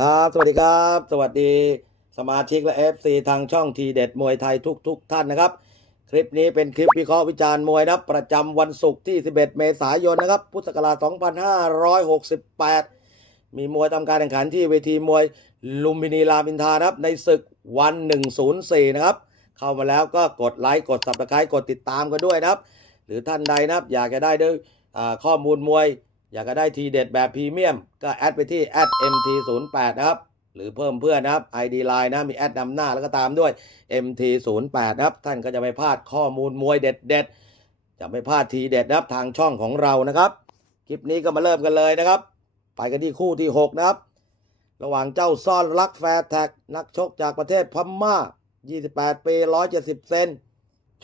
ครับ สวัสดีครับ สวัสดีสมาชิกและ FC ทางช่องทีเด็ดมวยไทยทุกๆทท่านนะครับ คลิปนี้เป็นคลิปวิเคราะห์วิจารณ์มวยนะประจำวันศุกร์ที่ 11 เมษายนนะครับ พุทธศักราช 2568 มีมวยทำการแข่งขันที่เวทีมวยลุมพินีรามอินทรานะครับ ในศึกวัน 104 นะครับ เข้ามาแล้วก็กดไลค์กด subscribe กดติดตามกันด้วยนะครับ หรือท่านใดนะครับ อยากจะได้ด้วยข้อมูลมวย อยากจะได้ทีเด็ดแบบพรีเมียม ก็แอดไปที่ @mt08 นะครับ หรือเพิ่มเพื่อนนะครับ ID Line นะ มีแอดนำหน้าแล้วก็ตามด้วย MT08 นะครับ ท่านก็จะไม่พลาดข้อมูลมวยเด็ดๆ จะไม่พลาดทีเด็ดนะครับทางช่องของเรานะครับ คลิปนี้ก็มาเริ่มกันเลยนะครับ ไปกันที่คู่ที่ 6 นะครับ ระหว่างเจ้าซ่อนรักแฟร์แท็กนักชกจากประเทศพม่า 28ปี170 เซน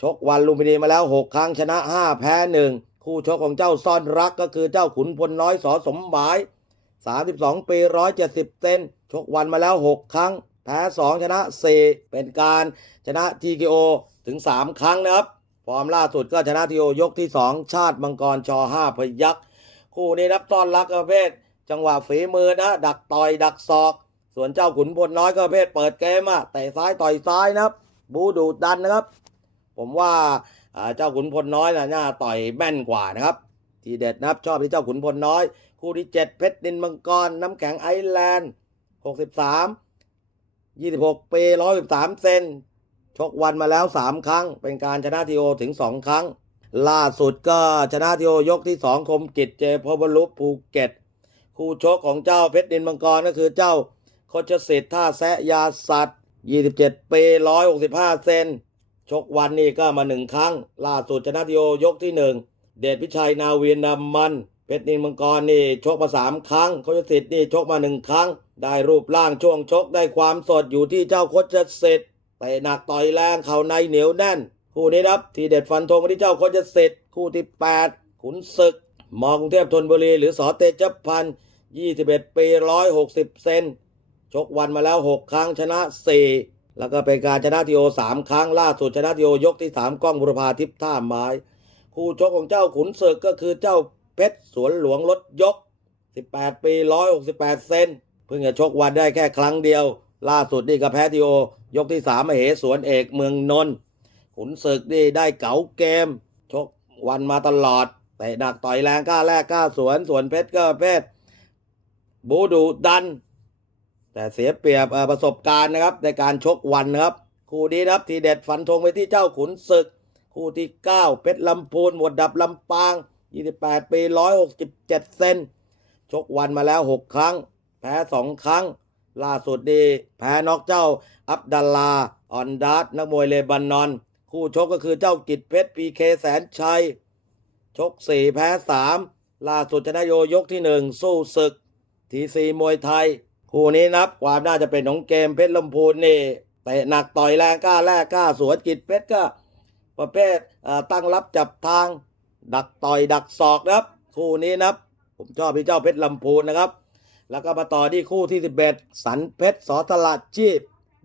ชกวันลุมพินีมาแล้ว 6 ครั้งชนะ 5 แพ้ 1 คู่ชกของเจ้าซ่อนรักก็คือเจ้าขุนพลน้อยสอสมหมาย 32 ปี 170 เซนชกวันมาแล้ว 6 ครั้ง แพ้ 2 ชนะ 4 เป็นการชนะ TKO ถึง 3 ครั้งนะครับ ฟอร์มล่าสุดก็ชนะ TKO ยกที่ 2 ชาติมังกรช5พยักษ์คู่นี้นับต้อนรักประเภท จังหวะฝีมือนะ ดักต่อยดักศอก ส่วนเจ้าขุนพลน้อยก็ประเภทเปิดเกมอะแต่ซ้ายต่อยซ้ายนะครับ บูดูดดันนะครับ ผมว่าอ่า เจ้าขุนพลน้อยนะน่าต่อยแม่นกว่านะครับ ทีเด็ดนะครับชอบที่เจ้าขุนพลน้อย คู่ที่ 7 เพชรดินมังกร น้ำแข็งไอแลนด์ 63 26 ปี 113 เซน ชกวันมาแล้ว 3 ครั้ง เป็นการชนะทีโอถึง 2 ครั้ง ล่าสุดก็ชนะทีโอยกที่ 2 คมกิจเจพบลุภูเก็ต คู่ชกของเจ้าเพชรดินมังกรก็คือเจ้าโคชสิทธิ์ท่าแซะยาสัตว์ 27 ปี 165 เซน ชกวันนี้ก็มาหนึ่งครั้ง ล่าสุดชนะทีโอยกที่หนึ่งเดชพิชัยนาเวียนนามัน เพชรนินมังกรนี่ชกมาสามครั้งโคชสิทธิ์นี่ชกมาหนึ่งครั้ง ได้รูปร่างช่วงชกได้ความสดอยู่ที่เจ้าโคชสิทธิ์แต่หนักต่อยแรงเข่าในเหนียวแน่น คู่นี้ครับ ทีเด็ดฟันธงที่เจ้าโคชสิทธิ์คู่ที่ 8 ขุนศึก มอกรุงเทพธนบุรี หรือสอเตจพันธ์21ปี160 เซนชกวันมาแล้ว 6 ครั้งชนะ 4 แล้วก็เป็นการชนะทีโอ3ครั้งล่าสุดชนะทีโอยกที่3กล้องบุรพาทิพย์ท่าไม้ คู่ชกของเจ้าขุนศึกก็คือเจ้าเพชรสวนหลวงรถยก 18 ปี 168 เซนเพิ่งจะชกวันได้แค่ครั้งเดียว ล่าสุดนี่ก็แพ้ทีโอยกที่3มาเหสวนเอกเมืองนนท์ขุนศึกนี่ได้เก๋าเกม ชกวันมาตลอดแต่หนักต่อยแรงกล้าแลกกล้าสวนส่วนเพชรก็เพชรบูดูดัน แต่เสียเปรียบประสบการณ์นะครับในการชกวันนะครับ คู่นี้นะครับทีเด็ดฟันธงไปที่เจ้าขุนศึก คู่ที่ 9 เพชรลำพูนหมวดดับลำปาง 28 ปี 167 เซนชกวันมาแล้ว 6 ครั้ง แพ้ 2 ครั้ง ล่าสุดดีแพ้นอกเจ้าอับดัลลาออนดาร์นักมวยเลบานอน คู่ชกก็คือเจ้ากิจเพชรพีเคแสนชัย ชก 4 แพ้ 3 ล่าสุดชนะโยยกที่ 1 สู้ศึกทีซีมวยไทย คู่นี้นับความน่าจะเป็นของเกมเพชรลำพูนนี่เตะหนักต่อยแรงกล้าแลกกล้าสวนกิจเพชรก็ ประเภทตั้งรับจับทาง ดักต่อยดักศอกนะครับ คู่นี้นะครับ ผมชอบพี่เจ้าเพชรลำพูนนะครับ แล้วก็มาต่อที่คู่ที่ 11 สันเพชรสอตลาดชีพ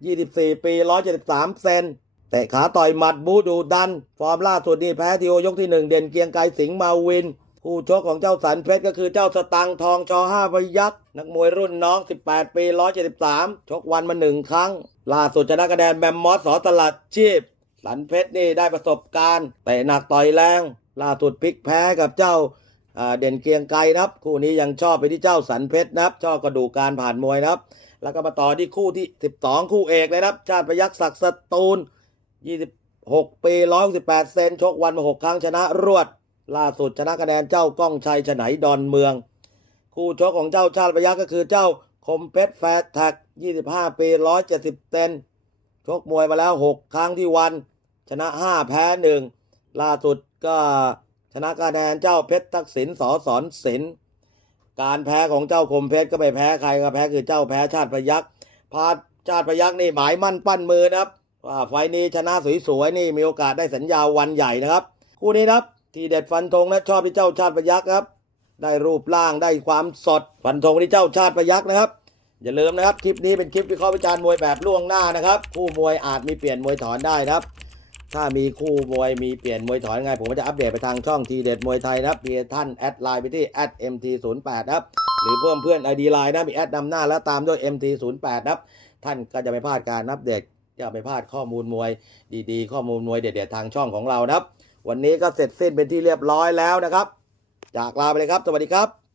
24 ปี 173 เซนเตะขาต่อยหมัดบูดูดัน ฟอร์มล่าสุดนี่แพ้ทีโอยกที่ 1 เด่นเกียงไกรสิงห์มาวิน คู่ชกของเจ้าสันเพชรก็คือเจ้าสตังทองชอ5พยักษ์นักมวยรุ่นน้อง 18 ปี 173 ชกวันมาหนึ่งครั้ง ล่าสุดชนะคะแนนแบมมอสสอตลาดชีพ สันเพชรนี่ได้ประสบการณ์เตะหนักต่อยแรง ล่าสุดพลิกแพ้กับเจ้าเด่นเกียงไกรนะครับ คู่นี้ยังชอบไปที่เจ้าสันเพชรนะครับ ชอบกระดูกการผ่านมวยนะครับ แล้วก็มาต่อที่คู่ที่ 12 คู่เอกเลยนะครับชาติพยักษ์ศักดิ์สตูล 26 ปี118เซนชกวันมา6ครั้งชนะรวด ล่าสุดชนะคะแนนเจ้าก้องชัยฉไนดอนเมือง คู่ชกของเจ้าชาติพยักก็คือเจ้าคมเพชรแฟร์แท็ก25 ปี 170 เซนชกมวยมาแล้ว 6 ครั้งที่วัน ชนะ 5 แพ้ 1 ล่าสุดก็ชนะคะแนนเจ้าเพชรทักษิณสอสอนศิลป์การแพ้ของเจ้าคมเพชรก็ไม่แพ้ใครก็แพ้คือเจ้าแพ้ชาติพยักพาชาติพยักนี่หมายมั่นปั้นมือนะครับว่าไฟนี้ชนะสวยๆนี่มีโอกาสได้สัญญาวันใหญ่นะครับ คู่นี้นะครับ ทีเด็ดฟันธงนะชอบที่เจ้าชาติพยักษ์ครับ ได้รูปร่างได้ความสดฟันธงที่เจ้าชาติพยักษ์นะครับ อย่าลืมนะครับคลิปนี้เป็นคลิปวิเคราะห์วิจารณ์มวยแบบล่วงหน้านะครับผู้มวยอาจมีเปลี่ยนมวยถอนได้นะครับ ถ้ามีคู่มวยมีเปลี่ยนมวยถอนไงผมก็จะอัปเดตไปทางช่องทีเด็ดมวยไทยนะครับเพียท่านแอดไลน์ไปที่ @mt08 นะครับหรือเพิ่มเพื่อน ID ไลน์นะมีแอดนำหน้าแล้วตามด้วย MT08 นะครับท่านก็จะไม่พลาดการอัปเดตจะไม่พลาดข้อมูลมวยดีๆ ข้อมูลมวยเด็ดๆทางช่องของเรานะครับ วันนี้ก็เสร็จสิ้นเป็นที่เรียบร้อยแล้วนะครับ จากลาไปเลยครับ สวัสดีครับ